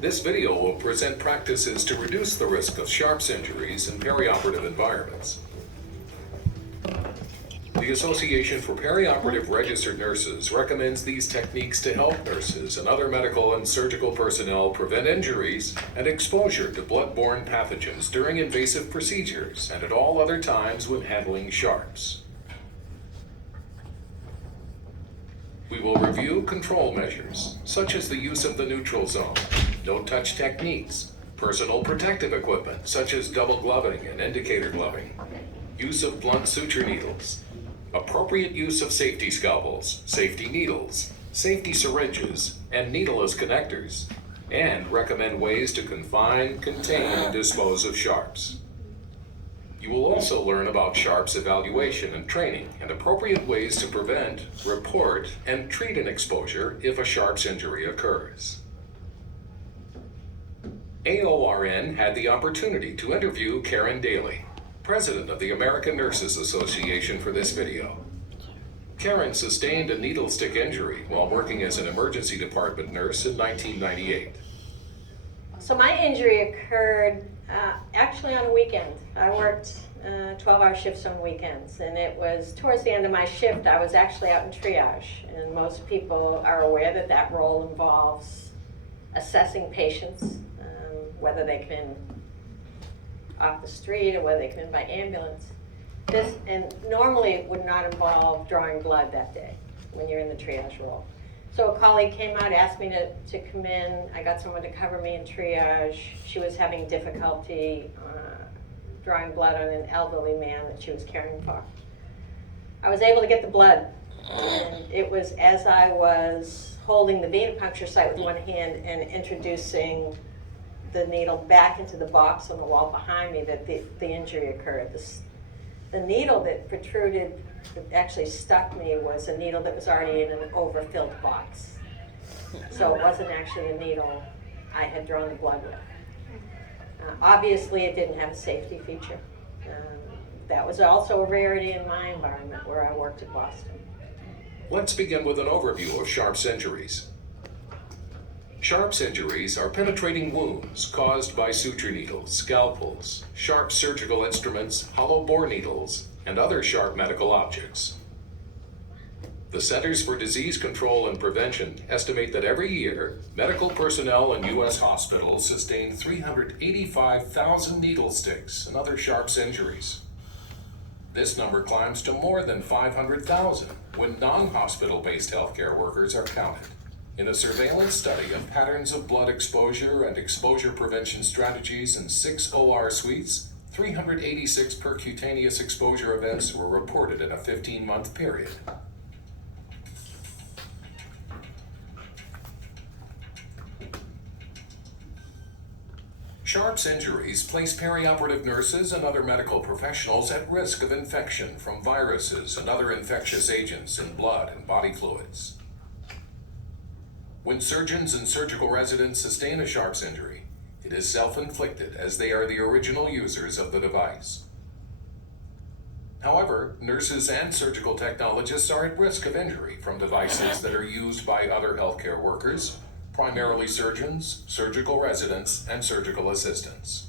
This video will present practices to reduce the risk of sharps injuries in perioperative environments. The Association for Perioperative Registered Nurses recommends these techniques to help nurses and other medical and surgical personnel prevent injuries and exposure to blood-borne pathogens during invasive procedures and at all other times when handling sharps. We will review control measures, such as the use of the neutral zone, no-touch techniques, personal protective equipment, such as double gloving and indicator gloving, use of blunt suture needles, appropriate use of safety scalpels, safety needles, safety syringes, and needleless connectors, and recommend ways to confine, contain, and dispose of sharps. You will also learn about sharps evaluation and training and appropriate ways to prevent, report, and treat an exposure if a sharps injury occurs. AORN had the opportunity to interview Karen Daly, president of the American Nurses Association, for this video. Karen sustained a needle stick injury while working as an emergency department nurse in 1998. So my injury occurred actually on a weekend. I worked 12-hour shifts on weekends, and it was towards the end of my shift. I was actually out in triage, and most people are aware that that role involves assessing patients, whether they come in off the street or whether they come in by ambulance. And normally it would not involve drawing blood that day when you're in the triage role. So a colleague came out, asked me to come in. I got someone to cover me in triage. She was having difficulty drawing blood on an elderly man that she was caring for. I was able to get the blood, and it was as I was holding the venipuncture site with one hand and introducing the needle back into the box on the wall behind me that the injury occurred. The needle that protruded, that actually stuck me, was a needle that was already in an overfilled box. So it wasn't actually a needle I had drawn the blood with. Obviously, it didn't have a safety feature. That was also a rarity in my environment where I worked at Boston. Let's begin with an overview of sharps injuries. Sharps injuries are penetrating wounds caused by suture needles, scalpels, sharp surgical instruments, hollow bore needles, and other sharp medical objects. The Centers for Disease Control and Prevention estimate that every year, medical personnel in U.S. hospitals sustain 385,000 needle sticks and other sharps injuries. This number climbs to more than 500,000 when non-hospital-based healthcare workers are counted. In a surveillance study of patterns of blood exposure and exposure prevention strategies in 6 OR suites, 386 percutaneous exposure events were reported in a 15-month period. Sharps injuries place perioperative nurses and other medical professionals at risk of infection from viruses and other infectious agents in blood and body fluids. When surgeons and surgical residents sustain a sharps injury, it is self-inflicted as they are the original users of the device. However, nurses and surgical technologists are at risk of injury from devices that are used by other healthcare workers, primarily surgeons, surgical residents, and surgical assistants.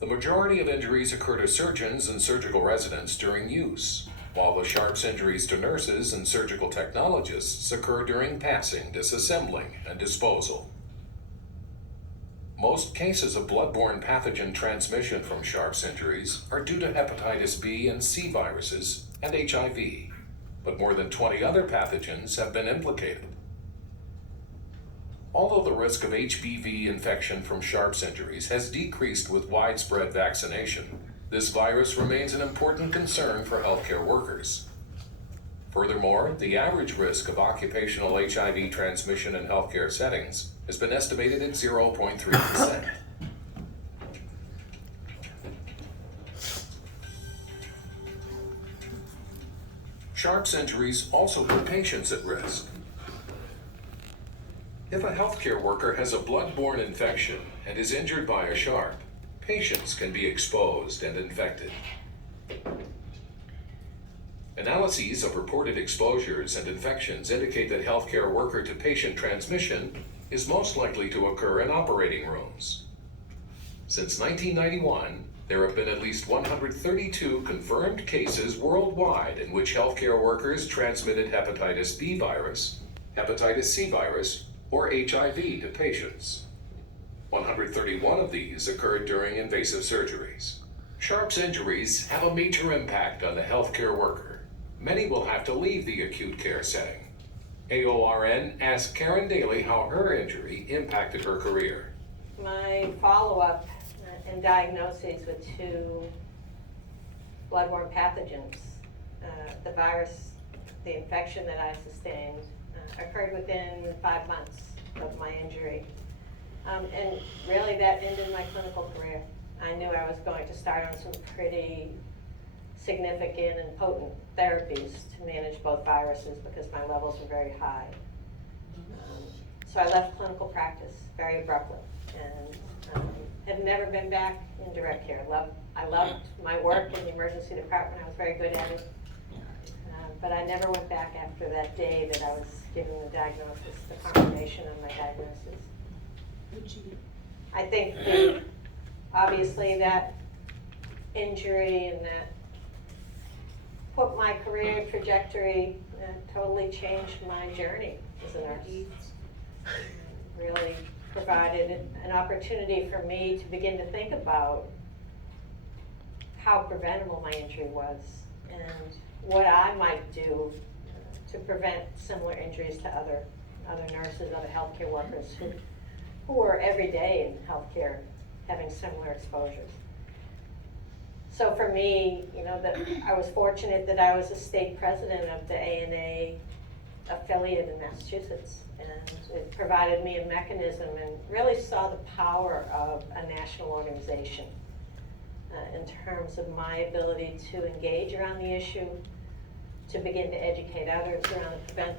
The majority of injuries occur to surgeons and surgical residents during use, while the sharps injuries to nurses and surgical technologists occur during passing, disassembling, and disposal. Most cases of blood-borne pathogen transmission from sharps injuries are due to hepatitis B and C viruses and HIV, but more than 20 other pathogens have been implicated. Although the risk of HBV infection from sharps injuries has decreased with widespread vaccination, this virus remains an important concern for healthcare workers. Furthermore, the average risk of occupational HIV transmission in healthcare settings has been estimated at 0.3%. Sharps injuries also put patients at risk. If a healthcare worker has a blood-borne infection and is injured by a sharp, patients can be exposed and infected. Analyses of reported exposures and infections indicate that healthcare worker-to-patient transmission is most likely to occur in operating rooms. Since 1991, there have been at least 132 confirmed cases worldwide in which healthcare workers transmitted hepatitis B virus, hepatitis C virus, or HIV to patients. 131 of these occurred during invasive surgeries. Sharp's injuries have a major impact on the healthcare worker. Many will have to leave the acute care setting. AORN asked Karen Daly how her injury impacted her career. My follow-up and diagnoses with two bloodborne pathogens, the virus, the infection that I sustained, occurred within 5 months of my injury. And really that ended my clinical career. I knew I was going to start on some pretty significant and potent therapies to manage both viruses because my levels were very high. So I left clinical practice very abruptly and have never been back in direct care. I loved my work in the emergency department. I was very good at it. But I never went back after that day that I was given the diagnosis, the confirmation of my diagnosis. I think obviously that injury and that put my career trajectory, totally changed my journey as a nurse. Really provided an opportunity for me to begin to think about how preventable my injury was and what I might do to prevent similar injuries to other nurses, other healthcare workers who are every day in healthcare having similar exposures. So for me, I was fortunate that I was a state president of the ANA affiliate in Massachusetts, and it provided me a mechanism and really saw the power of a national organization in terms of my ability to engage around the issue, to begin to educate others around the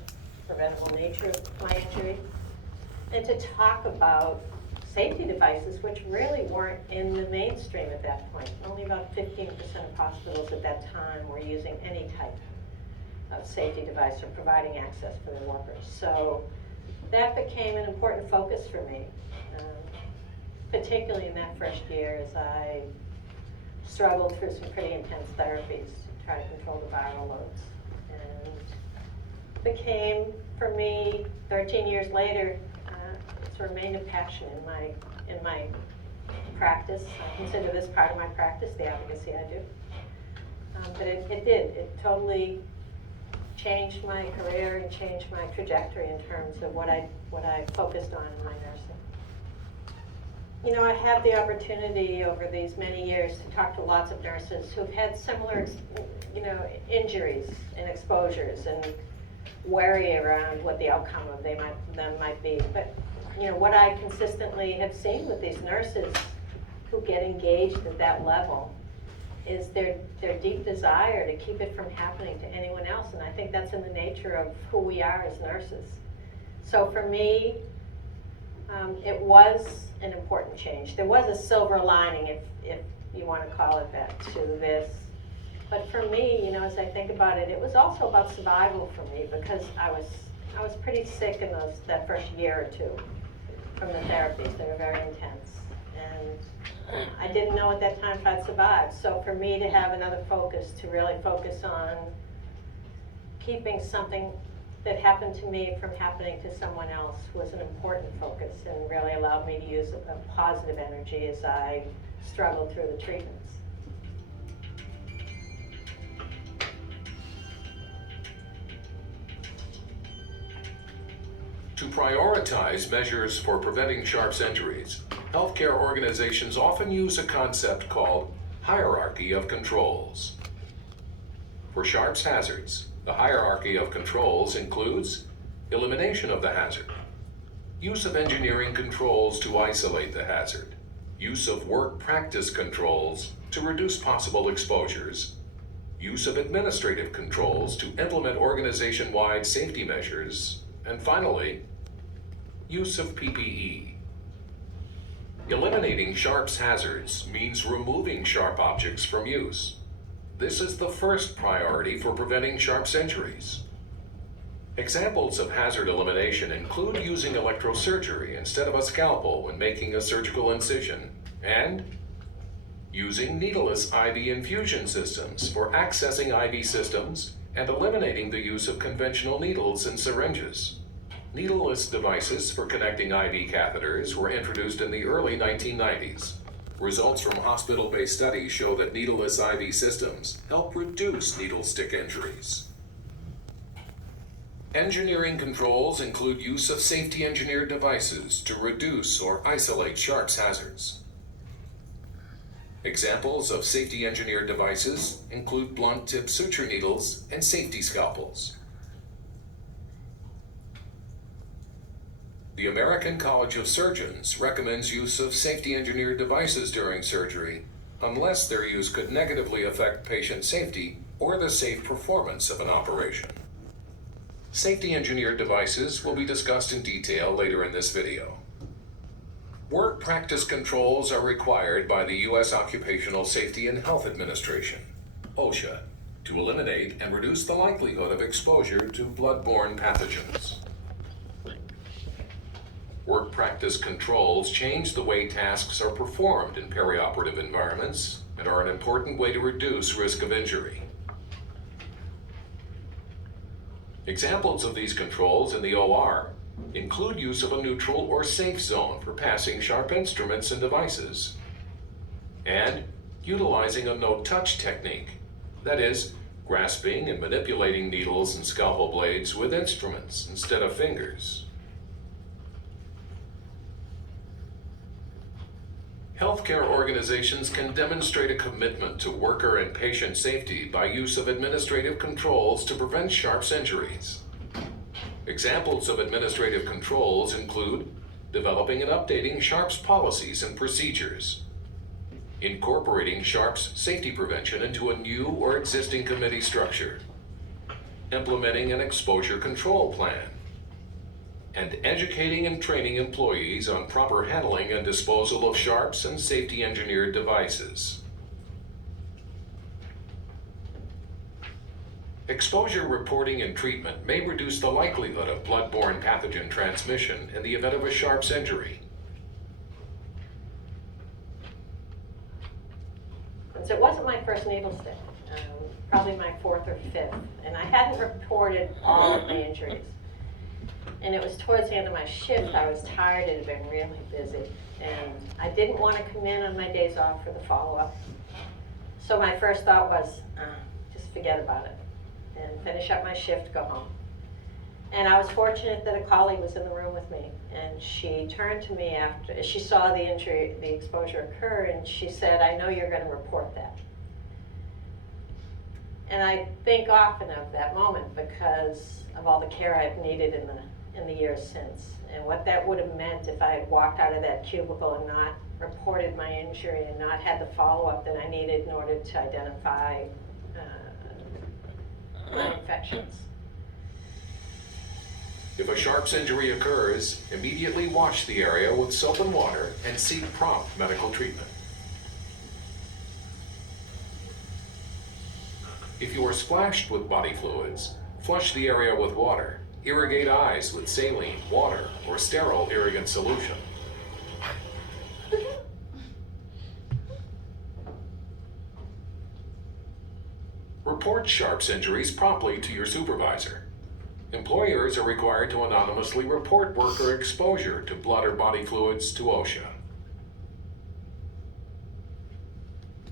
preventable nature of my injury, and to talk about safety devices, which really weren't in the mainstream at that point. Only about 15% of hospitals at that time were using any type of safety device or providing access for their workers. So that became an important focus for me, particularly in that first year as I struggled through some pretty intense therapies to try to control the viral loads. And became, for me, 13 years later, it's remained a passion in my practice. I consider this part of my practice, the advocacy I do. But it totally changed my career and changed my trajectory in terms of what I focused on in my nursing. I had the opportunity over these many years to talk to lots of nurses who've had similar, injuries and exposures and worry around what the outcome of them might be. But what I consistently have seen with these nurses who get engaged at that level is their deep desire to keep it from happening to anyone else, and I think that's in the nature of who we are as nurses. So for me, it was an important change. There was a silver lining, if you want to call it that, to this. But for me, as I think about it, it was also about survival for me because I was pretty sick in that first year or two from the therapies. They were very intense. And I didn't know at that time if I'd survive. So for me to have another focus, to really focus on keeping something that happened to me from happening to someone else was an important focus and really allowed me to use a positive energy as I struggled through the treatments. To prioritize measures for preventing Sharp's injuries, healthcare organizations often use a concept called hierarchy of controls. For Sharp's hazards, the hierarchy of controls includes elimination of the hazard, use of engineering controls to isolate the hazard, use of work practice controls to reduce possible exposures, use of administrative controls to implement organization-wide safety measures, and finally, use of PPE. Eliminating Sharp's hazards means removing sharp objects from use. This is the first priority for preventing Sharp's injuries. Examples of hazard elimination include using electrosurgery instead of a scalpel when making a surgical incision, and using needleless IV infusion systems for accessing IV systems and eliminating the use of conventional needles and syringes. Needleless devices for connecting IV catheters were introduced in the early 1990s. Results from hospital-based studies show that needleless IV systems help reduce needle stick injuries. Engineering controls include use of safety engineered devices to reduce or isolate sharps hazards. Examples of safety engineered devices include blunt tip suture needles and safety scalpels. The American College of Surgeons recommends use of safety engineered devices during surgery unless their use could negatively affect patient safety or the safe performance of an operation. Safety engineered devices will be discussed in detail later in this video. Work practice controls are required by the U.S. Occupational Safety and Health Administration, OSHA, to eliminate and reduce the likelihood of exposure to blood-borne pathogens. Work practice controls change the way tasks are performed in perioperative environments and are an important way to reduce risk of injury. Examples of these controls in the OR include use of a neutral or safe zone for passing sharp instruments and devices, and utilizing a no-touch technique, that is, grasping and manipulating needles and scalpel blades with instruments instead of fingers. Healthcare organizations can demonstrate a commitment to worker and patient safety by use of administrative controls to prevent sharps injuries. Examples of administrative controls include developing and updating sharps policies and procedures, incorporating sharps safety prevention into a new or existing committee structure, implementing an exposure control plan, and educating and training employees on proper handling and disposal of sharps and safety engineered devices. Exposure reporting and treatment may reduce the likelihood of blood-borne pathogen transmission in the event of a sharps injury. So it wasn't my first needle stick, probably my fourth or fifth, and I hadn't reported all of my injuries. And it was towards the end of my shift. I was tired, it had been really busy, and I didn't want to come in on my days off for the follow-up. So my first thought was, just forget about it and finish up my shift, go home. And I was fortunate that a colleague was in the room with me, and she turned to me after she saw the injury, the exposure occur, and she said, I know you're going to report that. And I think often of that moment because of all the care I've needed in the years since, and what that would have meant if I had walked out of that cubicle and not reported my injury and not had the follow-up that I needed in order to identify my infections. If a sharps injury occurs, immediately wash the area with soap and water and seek prompt medical treatment. If you are splashed with body fluids, flush the area with water. Irrigate eyes with saline, water, or sterile irrigant solution. Report sharps injuries promptly to your supervisor. Employers are required to anonymously report worker exposure to blood or body fluids to OSHA.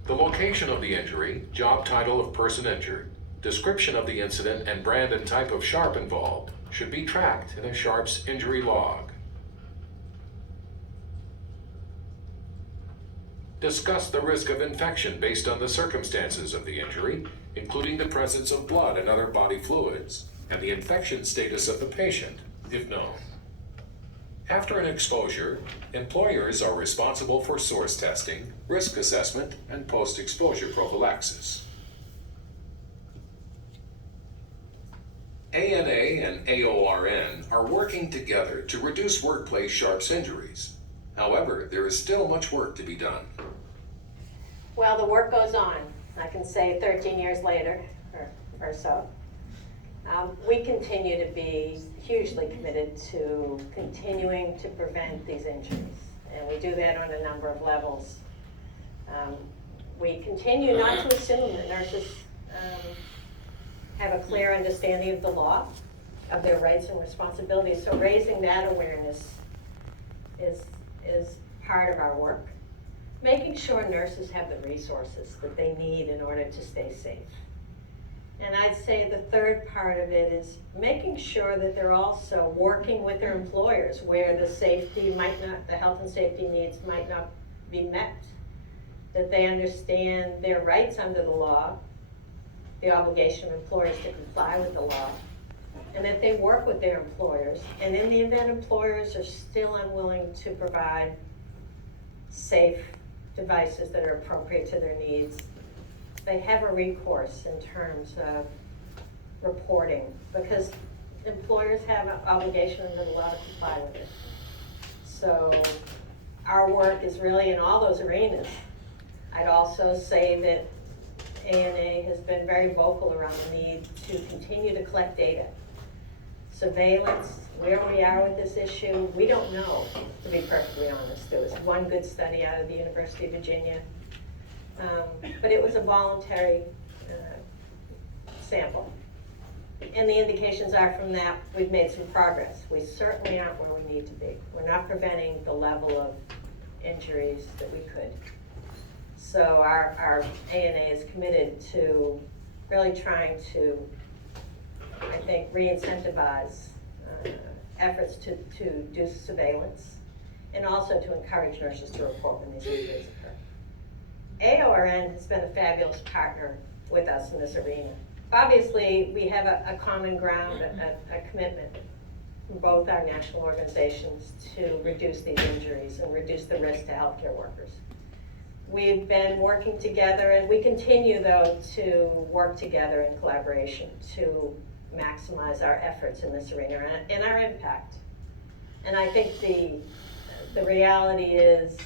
The location of the injury, job title of person injured, description of the incident, and brand and type of sharp involved should be tracked in a sharps injury log. Discuss the risk of infection based on the circumstances of the injury, including the presence of blood and other body fluids, and the infection status of the patient, if known. After an exposure, employers are responsible for source testing, risk assessment, and post-exposure prophylaxis. ANA and AORN are working together to reduce workplace sharps injuries. However, there is still much work to be done. Well, the work goes on. I can say 13 years later, or so. We continue to be hugely committed to continuing to prevent these injuries, and we do that on a number of levels. We continue not to assume that nurses have a clear understanding of the law, of their rights and responsibilities, so raising that awareness is part of our work. Making sure nurses have the resources that they need in order to stay safe. And I'd say the third part of it is making sure that they're also working with their employers where the health and safety needs might not be met, that they understand their rights under the law, the obligation of employers to comply with the law, and that they work with their employers. And in the event employers are still unwilling to provide safe devices that are appropriate to their needs, they have a recourse in terms of reporting, because employers have an obligation under the law to comply with it. So our work is really in all those arenas. I'd also say that ANA has been very vocal around the need to continue to collect data. Surveillance, where we are with this issue, we don't know, to be perfectly honest. There was one good study out of the University of Virginia, but it was a voluntary sample. And the indications are from that we've made some progress. We certainly aren't where we need to be. We're not preventing the level of injuries that we could. So our ANA is committed to really trying to, I think, re-incentivize efforts to do surveillance, and also to encourage nurses to report when these injuries occur. aorn has been a fabulous partner with us in this arena. Obviously, we have a common ground, a commitment from both our national organizations to reduce these injuries and reduce the risk to healthcare workers. We've been working together, and we continue, though, to work together in collaboration to maximize our efforts in this arena and our impact. And I think the reality is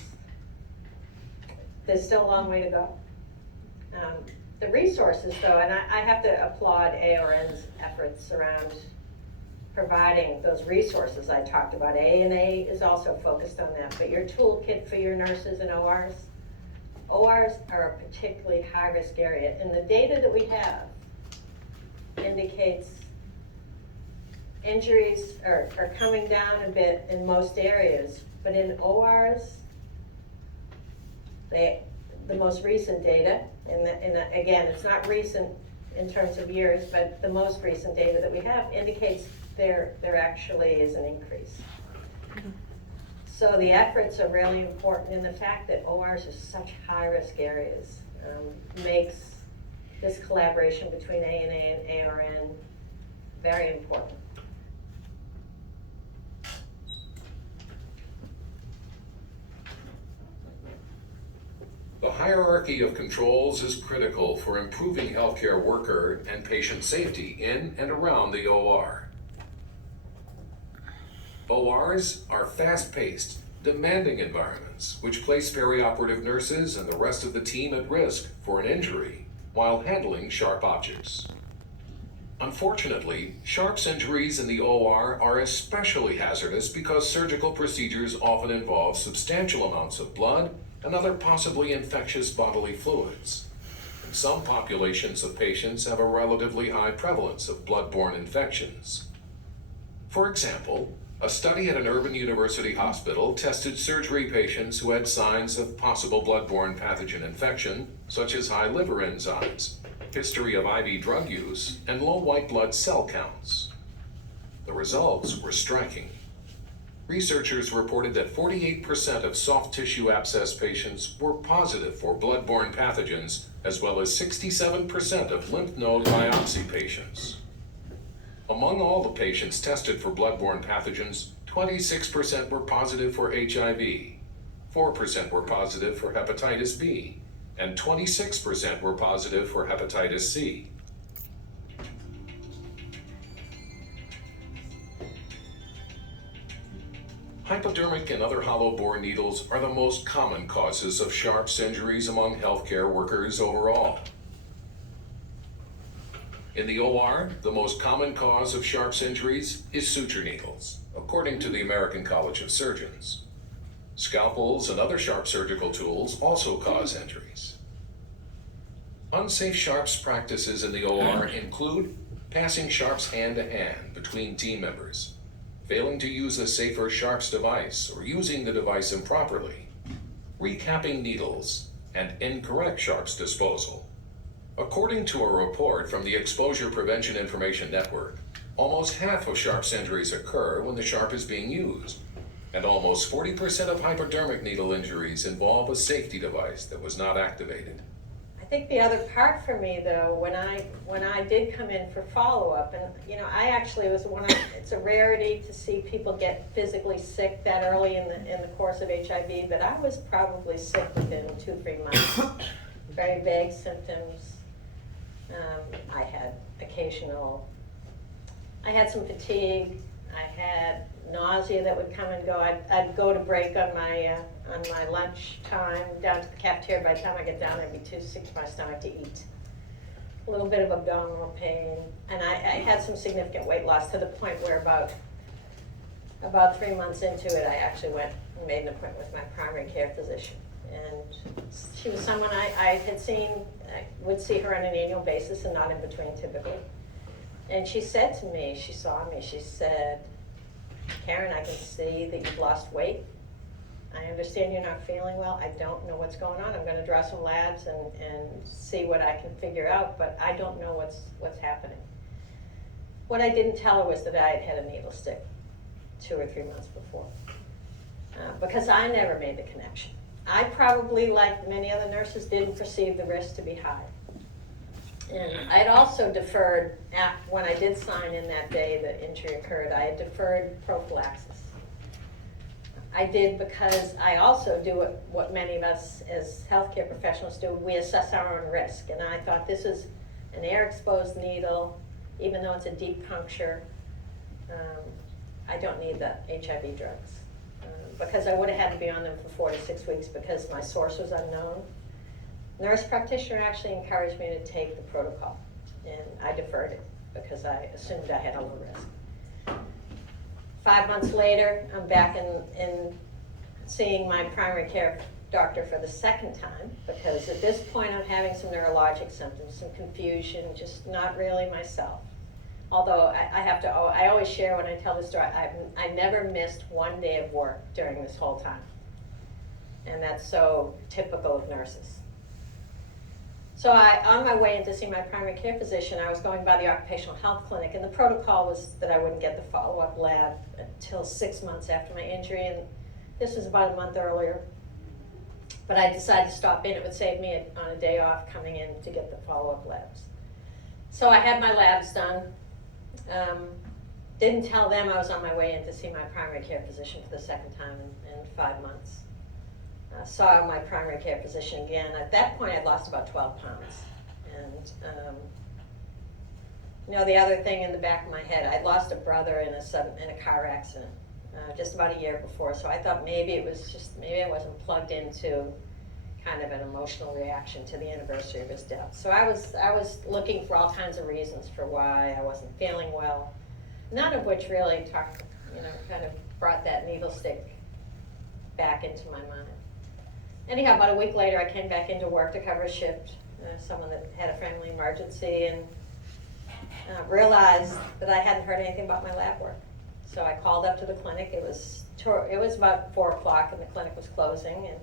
there's still a long way to go. The resources, though, and I have to applaud aorn's efforts around providing those resources I talked about. ANA is also focused on that, but your toolkit for your nurses and ORs are a particularly high-risk area, and the data that we have indicates injuries are coming down a bit in most areas, but in ORs, the most recent data, and again, it's not recent in terms of years, but the most recent data that we have indicates there actually is an increase. So the efforts are really important, and the fact that ORs are such high-risk areas makes this collaboration between ANA and aorn very important. The hierarchy of controls is critical for improving healthcare worker and patient safety in and around the OR. ORs are fast-paced, demanding environments which place perioperative nurses and the rest of the team at risk for an injury while handling sharp objects. Unfortunately, sharps injuries in the OR are especially hazardous because surgical procedures often involve substantial amounts of blood and other possibly infectious bodily fluids. And some populations of patients have a relatively high prevalence of blood-borne infections. For example, a study at an urban university hospital tested surgery patients who had signs of possible blood-borne pathogen infection, such as high liver enzymes, history of IV drug use, and low white blood cell counts. The results were striking. Researchers reported that 48% of soft tissue abscess patients were positive for blood-borne pathogens, as well as 67% of lymph node biopsy patients. Among all the patients tested for blood-borne pathogens, 26% were positive for HIV, 4% were positive for hepatitis B, and 26% were positive for hepatitis C. Hypodermic and other hollow bore needles are the most common causes of sharps injuries among healthcare workers overall. In the OR, the most common cause of Sharps injuries is suture needles, according to the American College of Surgeons. Scalpels and other sharp surgical tools also cause injuries. Unsafe Sharps practices in the OR include passing Sharps hand to hand between team members, failing to use a safer Sharps device or using the device improperly, recapping needles, and incorrect Sharps disposal. According to a report from the Exposure Prevention Information Network, almost half of Sharps injuries occur when the Sharp is being used, and almost 40% of hypodermic needle injuries involve a safety device that was not activated. I think the other part for me, though, when I did come in for follow-up, and I actually was it's a rarity to see people get physically sick that early in the course of HIV, but I was probably sick within 2-3 months. Very vague symptoms. I had some fatigue. I had nausea that would come and go. I'd go to break on my lunch time down to the cafeteria. By the time I get down, I'd be too sick to my stomach to eat. A little bit of abdominal pain, and I had some significant weight loss to the point where about 3 months into it, I actually went and made an appointment with my primary care physician. And she was someone I had seen, I would see her on an annual basis and not in between typically. And she said to me, she saw me, she said, "Karen, I can see that you've lost weight. I understand you're not feeling well. I don't know what's going on. I'm going to draw some labs and see what I can figure out, but I don't know what's happening." What I didn't tell her was that I had had a needle stick 2 or 3 months before, because I never made the connection. I probably, like many other nurses, didn't perceive the risk to be high. And I'd also deferred, when I did sign in that day the injury occurred, I had deferred prophylaxis. I did because I also do what many of us as healthcare professionals do. We assess our own risk. And I thought, this is an air-exposed needle, even though it's a deep puncture. I don't need the HIV drugs. Because I would have had to be on them for 4 to 6 weeks because my source was unknown. Nurse practitioner actually encouraged me to take the protocol, and I deferred it because I assumed I had a low risk. 5 months later, I'm back in seeing my primary care doctor for the second time, because at this point I'm having some neurologic symptoms, some confusion, just not really myself. Although I always share when I tell this story, I never missed 1 day of work during this whole time. And that's so typical of nurses. So on my way in to see my primary care physician, I was going by the occupational health clinic, and the protocol was that I wouldn't get the follow-up lab until 6 months after my injury, and this was about a month earlier. But I decided to stop in. It would save me on a day off coming in to get the follow-up labs. So I had my labs done. Didn't tell them I was on my way in to see my primary care physician for the second time in 5 months. Saw my primary care physician again. At that point, I'd lost about 12 pounds. And the other thing in the back of my head, I'd lost a brother in a car accident just about a year before. So I thought maybe I wasn't plugged into kind of an emotional reaction to the anniversary of his death. So I was looking for all kinds of reasons for why I wasn't feeling well, none of which really kind of brought that needle stick back into my mind. Anyhow, about a week later, I came back into work to cover a shift, someone that had a family emergency, and realized that I hadn't heard anything about my lab work. So I called up to the clinic. It was about 4 o'clock and the clinic was closing, and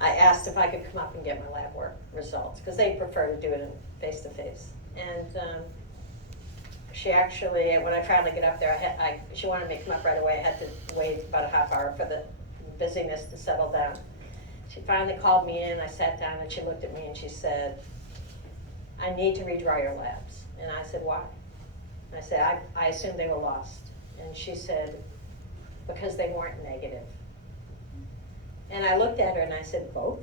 I asked if I could come up and get my lab work results, because they prefer to do it in face-to-face. And she actually, when I finally get up there, she wanted me to come up right away. I had to wait about a half hour for the busyness to settle down. She finally called me in. I sat down and she looked at me and she said, "I need to redraw your labs." And I said, "Why?" And I said, I assumed they were lost. And she said, "Because they weren't negative." And I looked at her and I said, "Both?"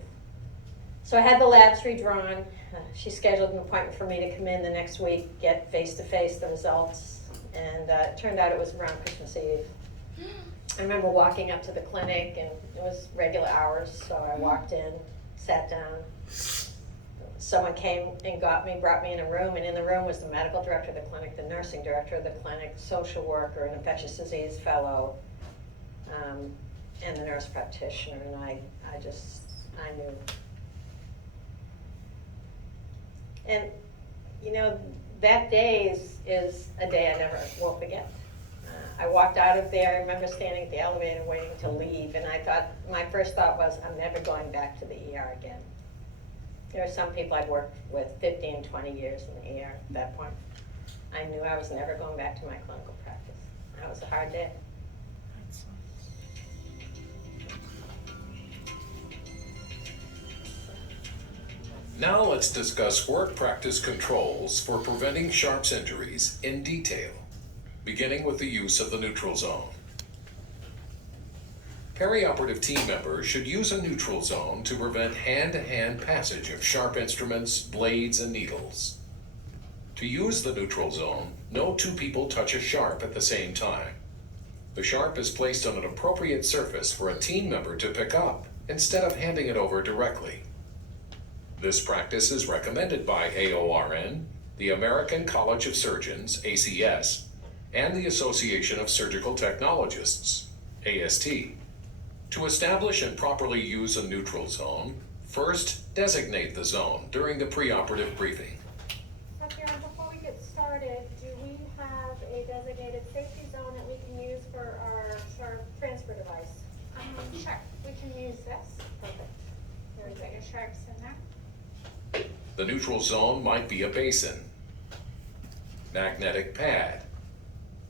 So I had the labs redrawn. She scheduled an appointment for me to come in the next week, get face-to-face the results. And it turned out it was around Christmas Eve. I remember walking up to the clinic, and it was regular hours, so I walked in, sat down. someone came and brought me in a room, and in the room was the medical director of the clinic, the nursing director of the clinic, social worker, an infectious disease fellow, and the nurse practitioner, and I knew. And you know, that day is a day I never will forget. I walked out of there, I remember standing at the elevator waiting to leave, and my first thought was, I'm never going back to the ER again. There are some people I'd worked with 15, 20 years in the ER at that point. I knew I was never going back to my clinical practice. That was a hard day. Now let's discuss work practice controls for preventing sharps injuries in detail, beginning with the use of the neutral zone. Perioperative team members should use a neutral zone to prevent hand-to-hand passage of sharp instruments, blades, and needles. To use the neutral zone, no two people touch a sharp at the same time. The sharp is placed on an appropriate surface for a team member to pick up, instead of handing it over directly. This practice is recommended by AORN, the American College of Surgeons, ACS, and the Association of Surgical Technologists, AST. To establish and properly use a neutral zone, first designate the zone during the preoperative briefing. Dr. Aron, before we get started, do we have a designated safety zone that we can use for our sharp transfer device? Sure. We can use this. Perfect. There we put your sharps in there. The neutral zone might be a basin, magnetic pad,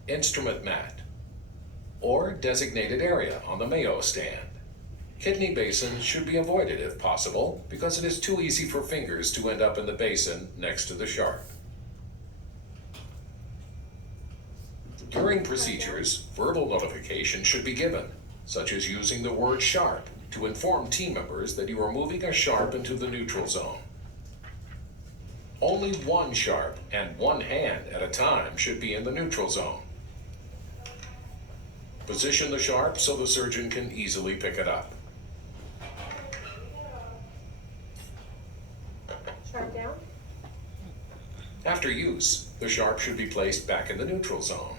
instrument mat, or designated area on the Mayo stand. Kidney basins should be avoided if possible because it is too easy for fingers to end up in the basin next to the sharp. During procedures, verbal notification should be given, such as using the word sharp to inform team members that you are moving a sharp into the neutral zone. Only one sharp and one hand at a time should be in the neutral zone. Position the sharp so the surgeon can easily pick it up. Sharp down. After use, the sharp should be placed back in the neutral zone.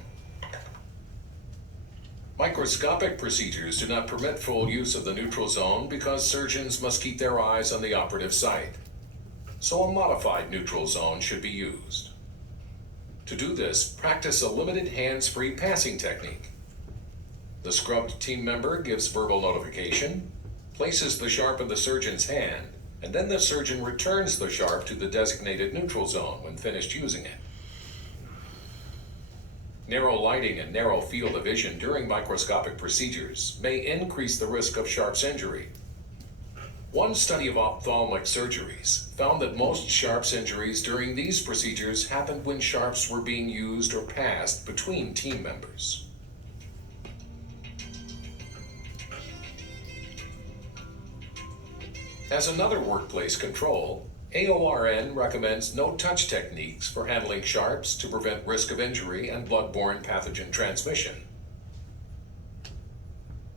Microscopic procedures do not permit full use of the neutral zone because surgeons must keep their eyes on the operative site. So a modified neutral zone should be used. To do this, practice a limited hands-free passing technique. The scrubbed team member gives verbal notification, places the sharp in the surgeon's hand, and then the surgeon returns the sharp to the designated neutral zone when finished using it. Narrow lighting and narrow field of vision during microscopic procedures may increase the risk of sharps injury. One study of ophthalmic surgeries found that most sharps injuries during these procedures happened when sharps were being used or passed between team members. As another workplace control, AORN recommends no-touch techniques for handling sharps to prevent risk of injury and blood-borne pathogen transmission.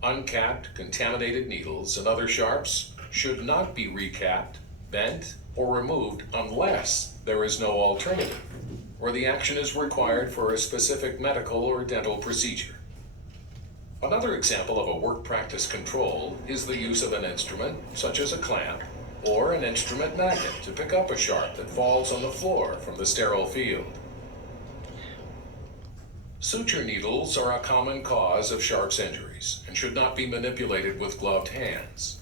Uncapped, contaminated needles and other sharps should not be recapped, bent, or removed unless there is no alternative, or the action is required for a specific medical or dental procedure. Another example of a work practice control is the use of an instrument, such as a clamp, or an instrument magnet to pick up a sharp that falls on the floor from the sterile field. Suture needles are a common cause of sharps injuries and should not be manipulated with gloved hands.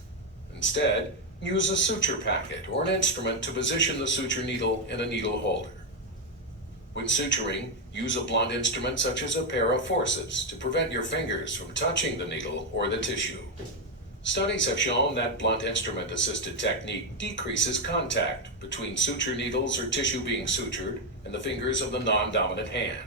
Instead, use a suture packet or an instrument to position the suture needle in a needle holder. When suturing, use a blunt instrument such as a pair of forceps to prevent your fingers from touching the needle or the tissue. Studies have shown that blunt instrument-assisted technique decreases contact between suture needles or tissue being sutured and the fingers of the non-dominant hand.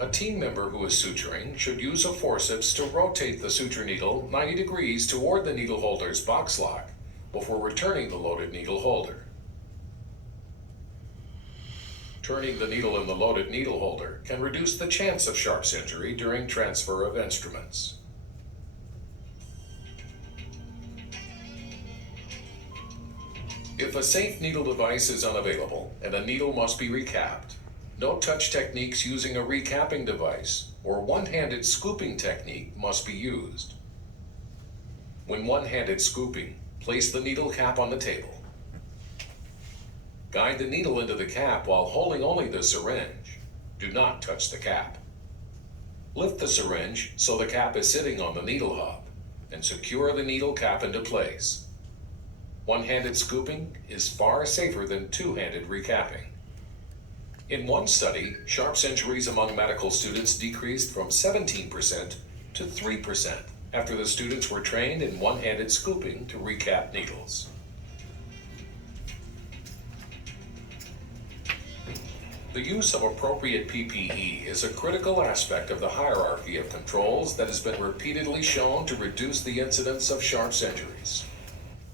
A team member who is suturing should use a forceps to rotate the suture needle 90 degrees toward the needle holder's box lock before returning the loaded needle holder. Turning the needle in the loaded needle holder can reduce the chance of sharps injury during transfer of instruments. If a safe needle device is unavailable and a needle must be recapped, no-touch techniques using a recapping device or one-handed scooping technique must be used. When one-handed scooping, place the needle cap on the table. Guide the needle into the cap while holding only the syringe. Do not touch the cap. Lift the syringe so the cap is sitting on the needle hub and secure the needle cap into place. One-handed scooping is far safer than two-handed recapping. In one study, Sharps injuries among medical students decreased from 17% to 3% after the students were trained in one-handed scooping to recap needles. The use of appropriate PPE is a critical aspect of the hierarchy of controls that has been repeatedly shown to reduce the incidence of Sharps injuries.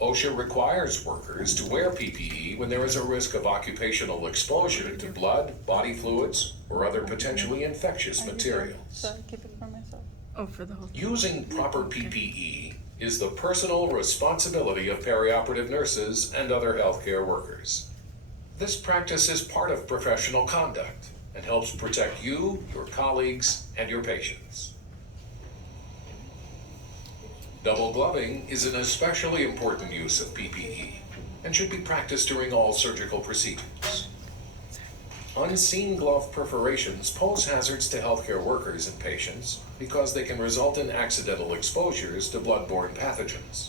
OSHA requires workers to wear PPE when there is a risk of occupational exposure to blood, body fluids, or other potentially infectious materials. So I keep it for myself. Oh, for the whole. Using proper PPE is the personal responsibility of perioperative nurses and other healthcare workers. This practice is part of professional conduct and helps protect you, your colleagues, and your patients. Double gloving is an especially important use of PPE and should be practiced during all surgical procedures. Unseen glove perforations pose hazards to healthcare workers and patients because they can result in accidental exposures to bloodborne pathogens.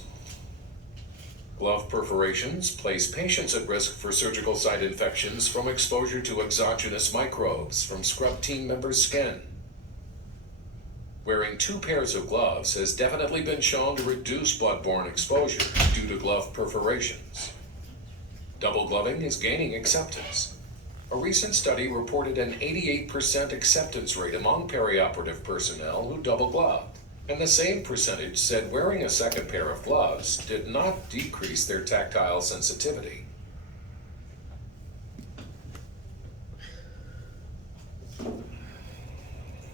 Glove perforations place patients at risk for surgical site infections from exposure to exogenous microbes from scrub team members' skin. Wearing 2 pairs of gloves has definitely been shown to reduce bloodborne exposure due to glove perforations. Double gloving is gaining acceptance. A recent study reported an 88% acceptance rate among perioperative personnel who double gloved, and the same percentage said wearing a second pair of gloves did not decrease their tactile sensitivity.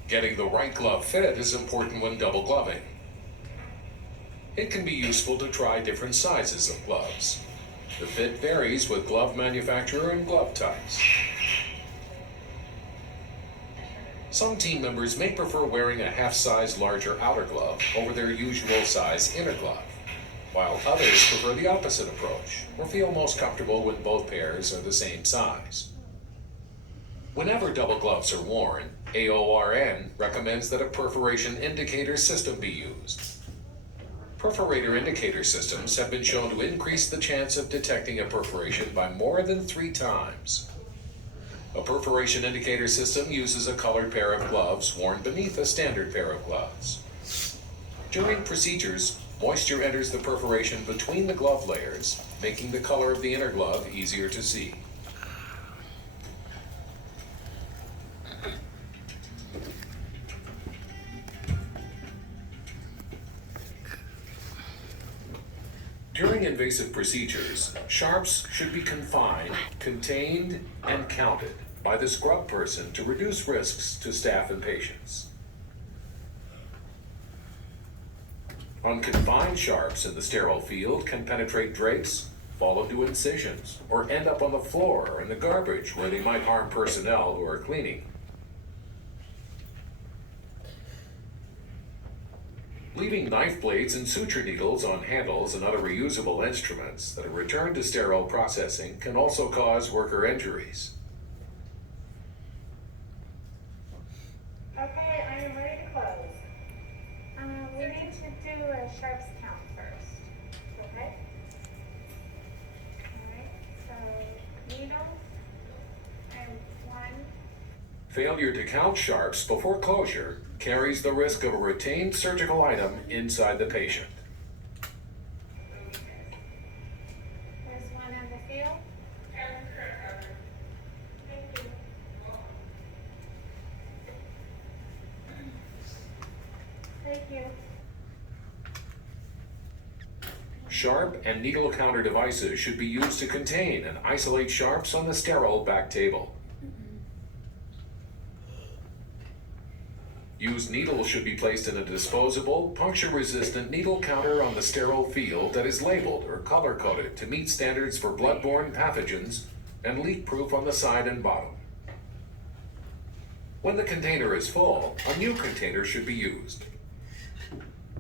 Getting the right glove fit is important when double gloving. It can be useful to try different sizes of gloves. The fit varies with glove manufacturer and glove types. Some team members may prefer wearing a half-size larger outer glove over their usual size inner glove, while others prefer the opposite approach or feel most comfortable when both pairs are the same size. Whenever double gloves are worn, AORN recommends that a perforation indicator system be used. Perforator indicator systems have been shown to increase the chance of detecting a perforation by more than 3 times. A perforation indicator system uses a colored pair of gloves worn beneath a standard pair of gloves. During procedures, moisture enters the perforation between the glove layers, making the color of the inner glove easier to see. During invasive procedures, sharps should be confined, contained, and counted by the scrub person to reduce risks to staff and patients. Unconfined sharps in the sterile field can penetrate drapes, fall into incisions, or end up on the floor or in the garbage where they might harm personnel who are cleaning. Leaving knife blades and suture needles on handles and other reusable instruments that are returned to sterile processing can also cause worker injuries. Okay, I am ready to close. We need to do a sharps count first, okay? Alright, so needle and 1. Failure to count sharps before closure carries the risk of a retained surgical item inside the patient. There's 1 on the field. Thank you. Sharp and needle counter devices should be used to contain and isolate sharps on the sterile back table. Used needles should be placed in a disposable, puncture-resistant needle counter on the sterile field that is labeled or color-coded to meet standards for bloodborne pathogens and leak-proof on the side and bottom. When the container is full, a new container should be used.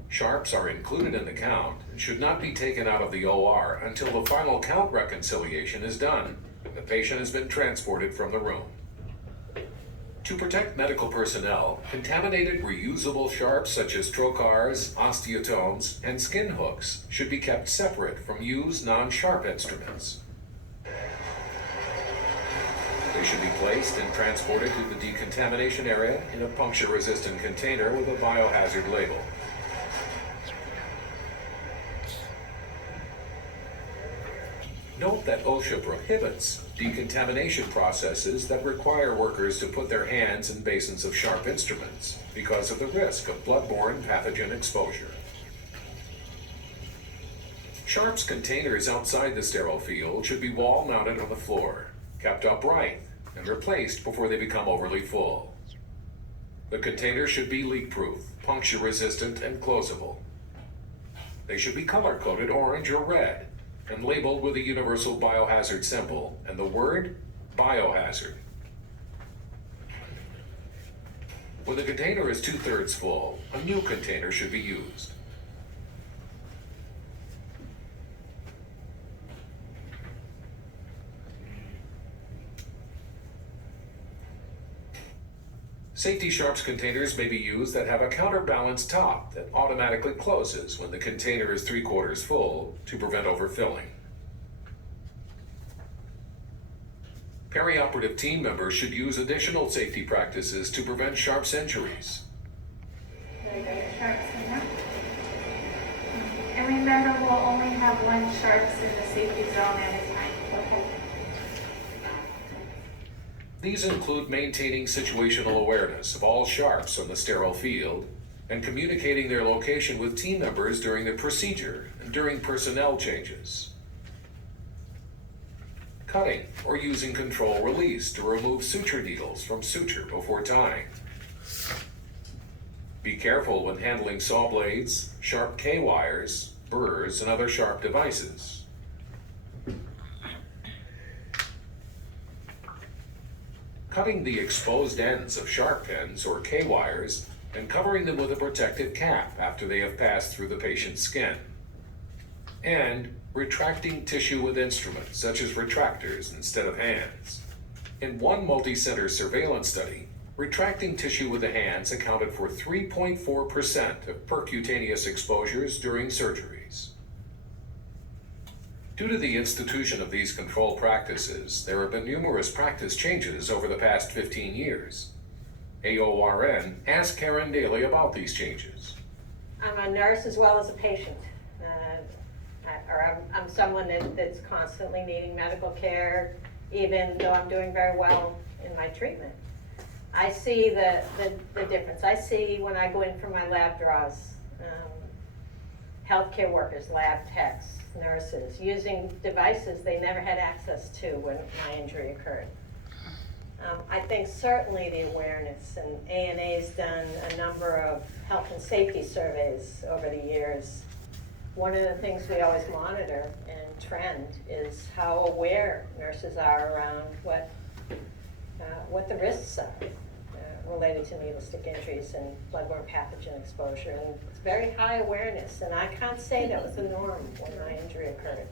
Sharps are included in the count and should not be taken out of the OR until the final count reconciliation is done and the patient has been transported from the room. To protect medical personnel, contaminated reusable sharps such as trocars, osteotomes, and skin hooks should be kept separate from used non-sharp instruments. They should be placed and transported to the decontamination area in a puncture-resistant container with a biohazard label. Note that OSHA prohibits decontamination processes that require workers to put their hands in basins of sharp instruments because of the risk of bloodborne pathogen exposure. Sharps containers outside the sterile field should be wall-mounted on the floor, kept upright, and replaced before they become overly full. The container should be leak-proof, puncture-resistant, and closable. They should be color-coded orange or red, and labeled with a universal biohazard symbol and the word biohazard. When the container is 2/3 full, a new container should be used. Safety sharps containers may be used that have a counterbalance top that automatically closes when the container is 3/4 full to prevent overfilling. Perioperative team members should use additional safety practices to prevent sharps injuries. Very good, sharps in there. And remember, we'll only have one sharps in the safety zone at a time. Okay. These include maintaining situational awareness of all sharps on the sterile field and communicating their location with team members during the procedure and during personnel changes. Cutting or using control release to remove suture needles from suture before tying. Be careful when handling saw blades, sharp K-wires, burrs, and other sharp devices. Cutting the exposed ends of sharp pins or K-wires and covering them with a protective cap after they have passed through the patient's skin. And retracting tissue with instruments such as retractors instead of hands. In one multi-center surveillance study, retracting tissue with the hands accounted for 3.4% of percutaneous exposures during surgeries. Due to the institution of these control practices, there have been numerous practice changes over the past 15 years. AORN asked Karen Daly about these changes. I'm a nurse as well as a patient. I'm someone that's constantly needing medical care, even though I'm doing very well in my treatment. I see the difference. I see when I go in for my lab draws, healthcare workers, lab techs, nurses, using devices they never had access to when my injury occurred. I think certainly the awareness, and ANA's done a number of health and safety surveys over the years. One of the things we always monitor and trend is how aware nurses are around what the risks are related to needle stick injuries and bloodborne pathogen exposure. And it's very high awareness, and I can't say that was the norm when my injury occurred.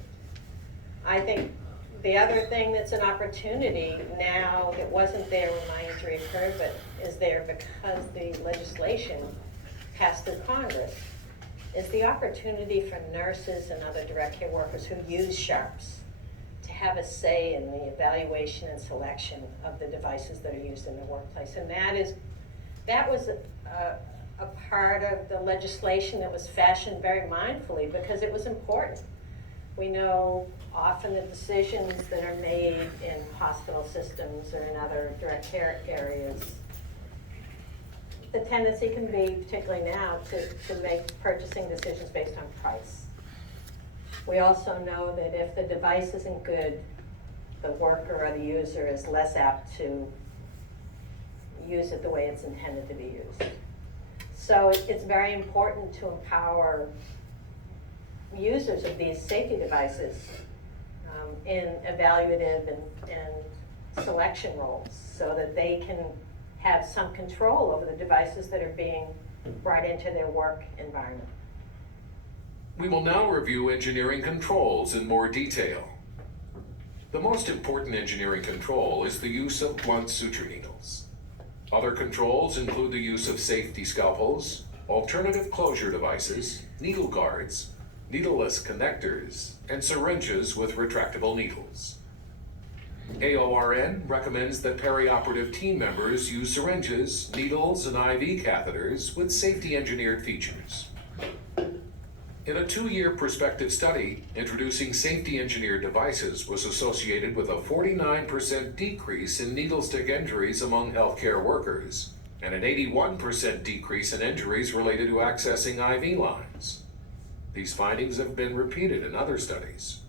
I think the other thing that's an opportunity now that wasn't there when my injury occurred, but is there because the legislation passed through Congress, is the opportunity for nurses and other direct care workers who use sharps to have a say in the evaluation and selection of the devices that are used in the workplace. And that was a part of the legislation that was fashioned very mindfully because it was important. We know often the decisions that are made in hospital systems or in other direct care areas, the tendency can be, particularly now, to make purchasing decisions based on price. We also know that if the device isn't good, the worker or the user is less apt to use it the way it's intended to be used. So it's very important to empower users of these safety devices in evaluative and selection roles so that they can have some control over the devices that are being brought into their work environment. We will now review engineering controls in more detail. The most important engineering control is the use of blunt suture needles. Other controls include the use of safety scalpels, alternative closure devices, needle guards, needleless connectors, and syringes with retractable needles. AORN recommends that perioperative team members use syringes, needles, and IV catheters with safety engineered features. In a 2-year prospective study, introducing safety engineered devices was associated with a 49% decrease in needle stick injuries among healthcare workers and an 81% decrease in injuries related to accessing IV lines. These findings have been repeated in other studies.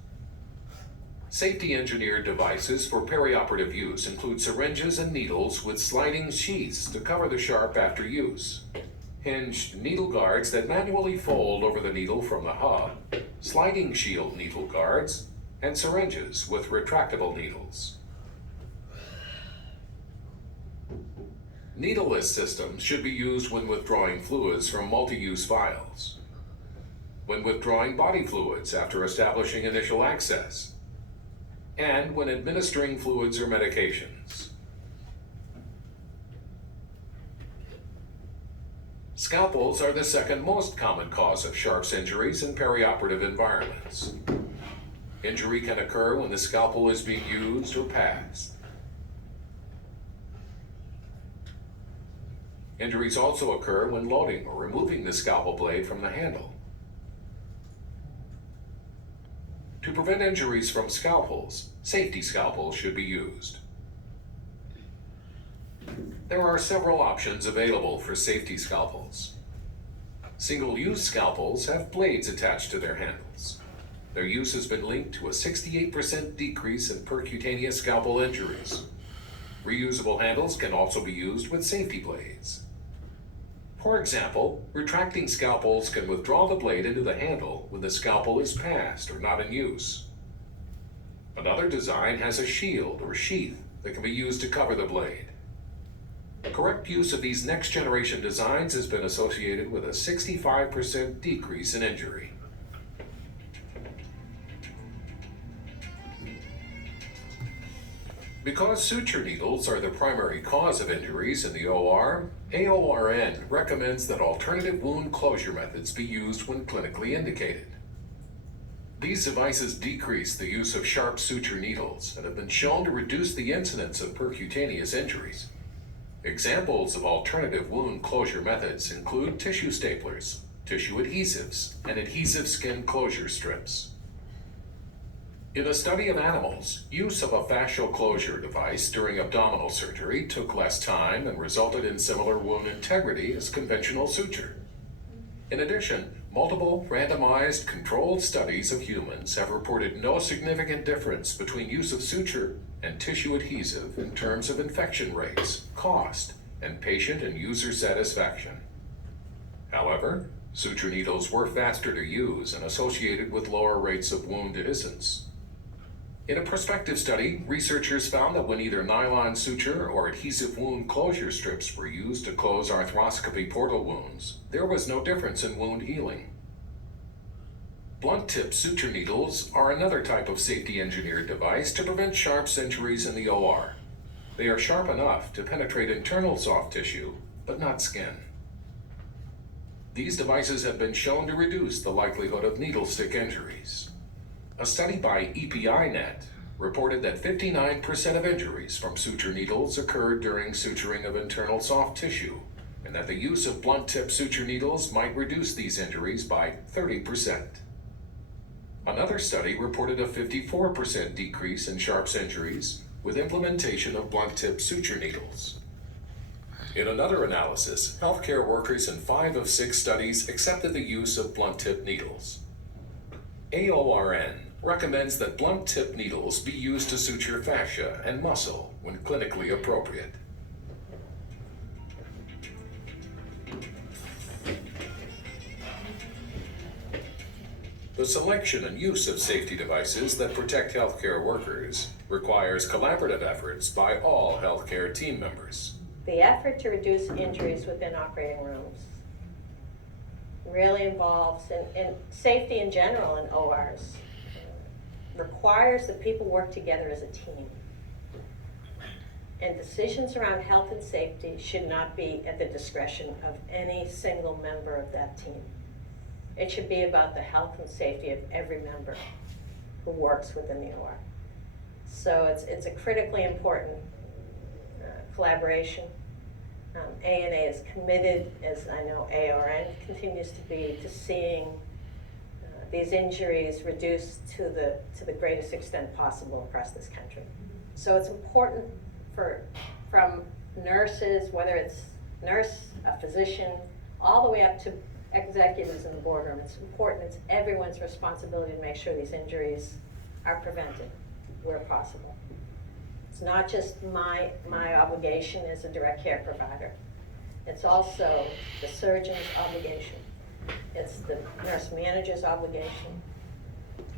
Safety engineered devices for perioperative use include syringes and needles with sliding sheaths to cover the sharp after use, hinged needle guards that manually fold over the needle from the hub, sliding shield needle guards, and syringes with retractable needles. Needleless systems should be used when withdrawing fluids from multi-use vials, when withdrawing body fluids after establishing initial access, and when administering fluids or medications. Scalpels are the second most common cause of sharps injuries in perioperative environments. Injury can occur when the scalpel is being used or passed. Injuries also occur when loading or removing the scalpel blade from the handle. To prevent injuries from scalpels, safety scalpels should be used. There are several options available for safety scalpels. Single-use scalpels have blades attached to their handles. Their use has been linked to a 68% decrease in percutaneous scalpel injuries. Reusable handles can also be used with safety blades. For example, retracting scalpels can withdraw the blade into the handle when the scalpel is passed or not in use. Another design has a shield or sheath that can be used to cover the blade. Correct use of these next-generation designs has been associated with a 65% decrease in injury. Because suture needles are the primary cause of injuries in the OR, AORN recommends that alternative wound closure methods be used when clinically indicated. These devices decrease the use of sharp suture needles and have been shown to reduce the incidence of percutaneous injuries. Examples of alternative wound closure methods include tissue staplers, tissue adhesives, and adhesive skin closure strips. In a study of animals, use of a fascial closure device during abdominal surgery took less time and resulted in similar wound integrity as conventional suture. In addition, multiple randomized controlled studies of humans have reported no significant difference between use of suture and tissue adhesive in terms of infection rates, cost, and patient and user satisfaction. However, suture needles were faster to use and associated with lower rates of wound dehiscence. In a prospective study, researchers found that when either nylon suture or adhesive wound closure strips were used to close arthroscopy portal wounds, there was no difference in wound healing. Blunt tip suture needles are another type of safety engineered device to prevent sharps injuries in the OR. They are sharp enough to penetrate internal soft tissue, but not skin. These devices have been shown to reduce the likelihood of needle stick injuries. A study by EPINet reported that 59% of injuries from suture needles occurred during suturing of internal soft tissue, and that the use of blunt tip suture needles might reduce these injuries by 30%. Another study reported a 54% decrease in sharps injuries with implementation of blunt tip suture needles. In another analysis, healthcare workers in 5 of 6 studies accepted the use of blunt tip needles. AORN recommends that blunt tip needles be used to suture fascia and muscle when clinically appropriate. The selection and use of safety devices that protect healthcare workers requires collaborative efforts by all healthcare team members. The effort to reduce injuries within operating rooms really involves, and safety in general in ORs, requires that people work together as a team. And decisions around health and safety should not be at the discretion of any single member of that team. It should be about the health and safety of every member who works within the OR. So it's a critically important collaboration. ANA is committed, as I know ARN continues to be, to seeing these injuries reduced to the greatest extent possible across this country. So it's important from nurses, whether it's nurse, a physician, all the way up to executives in the boardroom. It's important, it's everyone's responsibility to make sure these injuries are prevented where possible. It's not just my obligation as a direct care provider. It's also the surgeon's obligation. It's the nurse manager's obligation.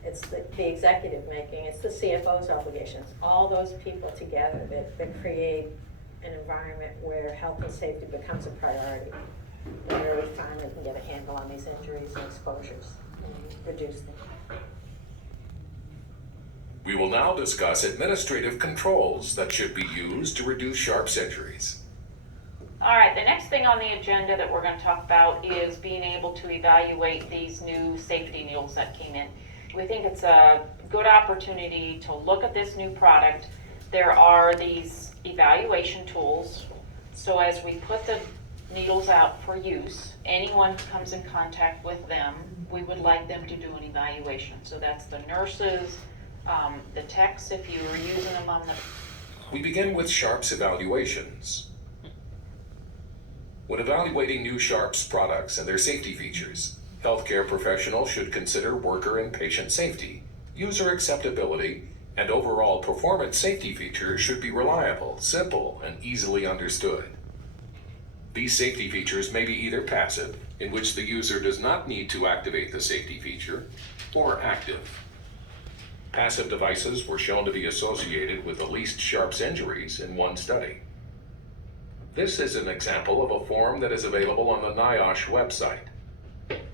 It's the executive making. It's the CFO's obligation. It's all those people together that create an environment where health and safety becomes a priority, where we finally can get a handle on these injuries and exposures and reduce them. We will now discuss administrative controls that should be used to reduce Sharps injuries. All right, the next thing on the agenda that we're going to talk about is being able to evaluate these new safety needles that came in. We think it's a good opportunity to look at this new product. There are these evaluation tools. So as we put the needles out for use, anyone who comes in contact with them, we would like them to do an evaluation. So that's the nurses, the techs, if you were using them on the... We begin with Sharps evaluations. When evaluating new Sharps products and their safety features, healthcare professionals should consider worker and patient safety, user acceptability, and overall performance. Safety features should be reliable, simple, and easily understood. These safety features may be either passive, in which the user does not need to activate the safety feature, or active. Passive devices were shown to be associated with the least Sharps injuries in one study. This is an example of a form that is available on the NIOSH website.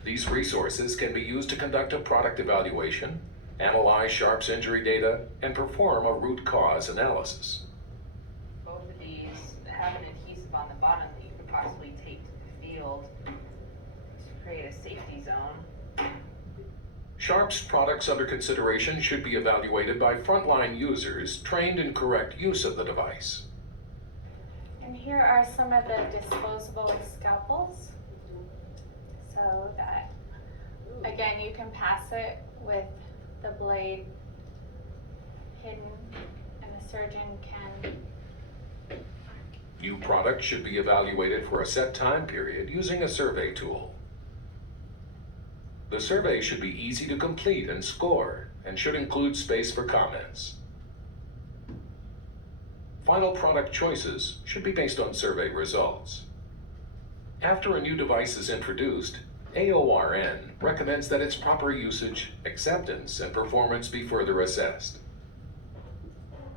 These resources can be used to conduct a product evaluation, analyze Sharps injury data, and perform a root cause analysis. Both of these have an adhesive on the bottom that you could possibly take to the field to create a safety zone. Sharps products under consideration should be evaluated by frontline users trained in correct use of the device. And here are some of the disposable scalpels. So that, again, you can pass it with the blade hidden, and the surgeon can. New products should be evaluated for a set time period using a survey tool. The survey should be easy to complete and score, and should include space for comments. Final product choices should be based on survey results. After a new device is introduced, AORN recommends that its proper usage, acceptance, and performance be further assessed.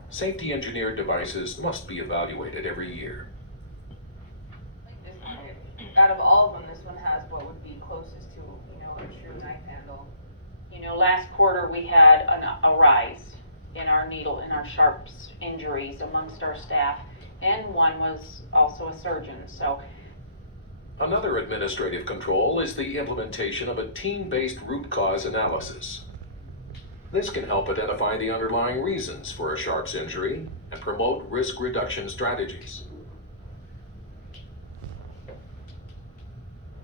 Safety engineered devices must be evaluated every year. Out of all of them, this one has what would be closest to, a true knife handle. Last quarter we had a rise in our Sharps injuries amongst our staff, and one was also a surgeon. So another administrative control is the implementation of a team-based root cause analysis. This can help identify the underlying reasons for a Sharps injury and promote risk reduction strategies.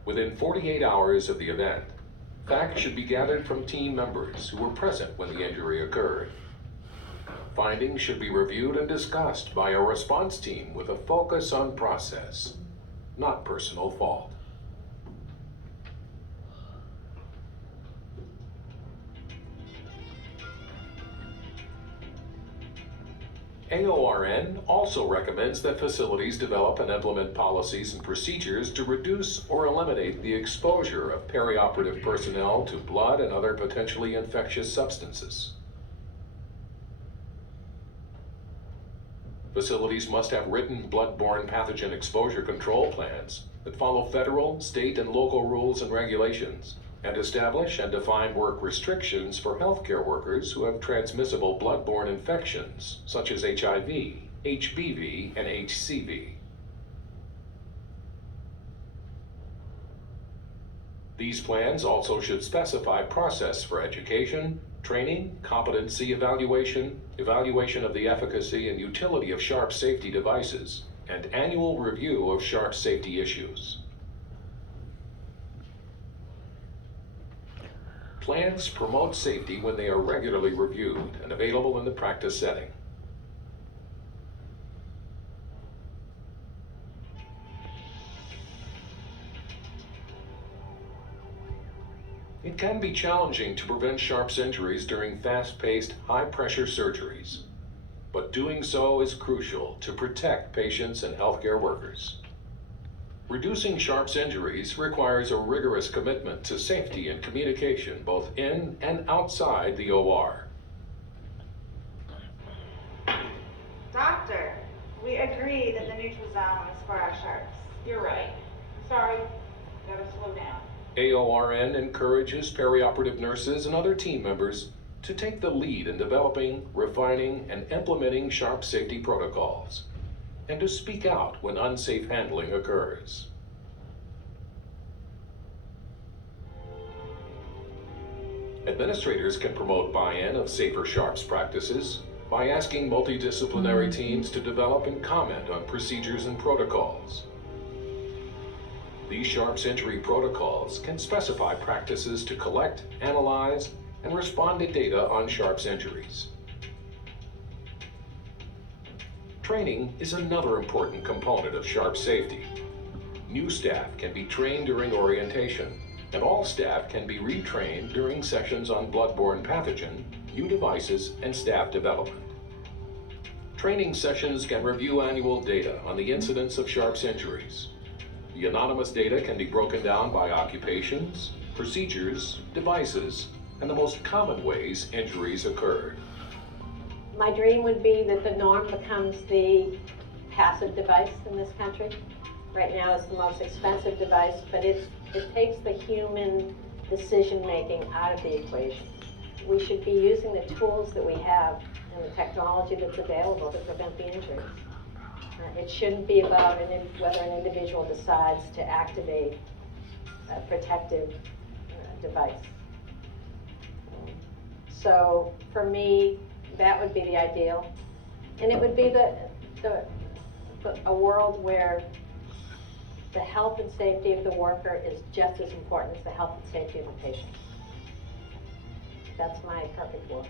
Within 48 hours of the event, facts should be gathered from team members who were present when the injury occurred. Findings should be reviewed and discussed by a response team with a focus on process, not personal fault. AORN also recommends that facilities develop and implement policies and procedures to reduce or eliminate the exposure of perioperative personnel to blood and other potentially infectious substances. Facilities must have written blood-borne pathogen exposure control plans that follow federal, state, and local rules and regulations, and establish and define work restrictions for healthcare workers who have transmissible blood-borne infections such as HIV, HBV, and HCV. These plans also should specify process for education, training, competency evaluation, evaluation of the efficacy and utility of sharp safety devices, and annual review of sharp safety issues. Plans promote safety when they are regularly reviewed and available in the practice setting. It can be challenging to prevent Sharps injuries during fast-paced, high-pressure surgeries, but doing so is crucial to protect patients and healthcare workers. Reducing Sharps injuries requires a rigorous commitment to safety and communication both in and outside the OR. Doctor, we agree that the neutral zone is for our sharks. You're right. Sorry, gotta slow down. AORN encourages perioperative nurses and other team members to take the lead in developing, refining, and implementing sharp safety protocols, and to speak out when unsafe handling occurs. Administrators can promote buy-in of safer Sharps practices by asking multidisciplinary teams to develop and comment on procedures and protocols. These Sharps injury protocols can specify practices to collect, analyze, and respond to data on Sharps injuries. Training is another important component of Sharps safety. New staff can be trained during orientation, and all staff can be retrained during sessions on blood-borne pathogen, new devices, and staff development. Training sessions can review annual data on the incidence of Sharps injuries. The anonymous data can be broken down by occupations, procedures, devices, and the most common ways injuries occurred. My dream would be that the norm becomes the passive device in this country. Right now it's the most expensive device, but it takes the human decision-making out of the equation. We should be using the tools that we have and the technology that's available to prevent the injuries. It shouldn't be about whether an individual decides to activate a protective device. So for me, that would be the ideal. And it would be a world where the health and safety of the worker is just as important as the health and safety of the patient. That's my perfect world.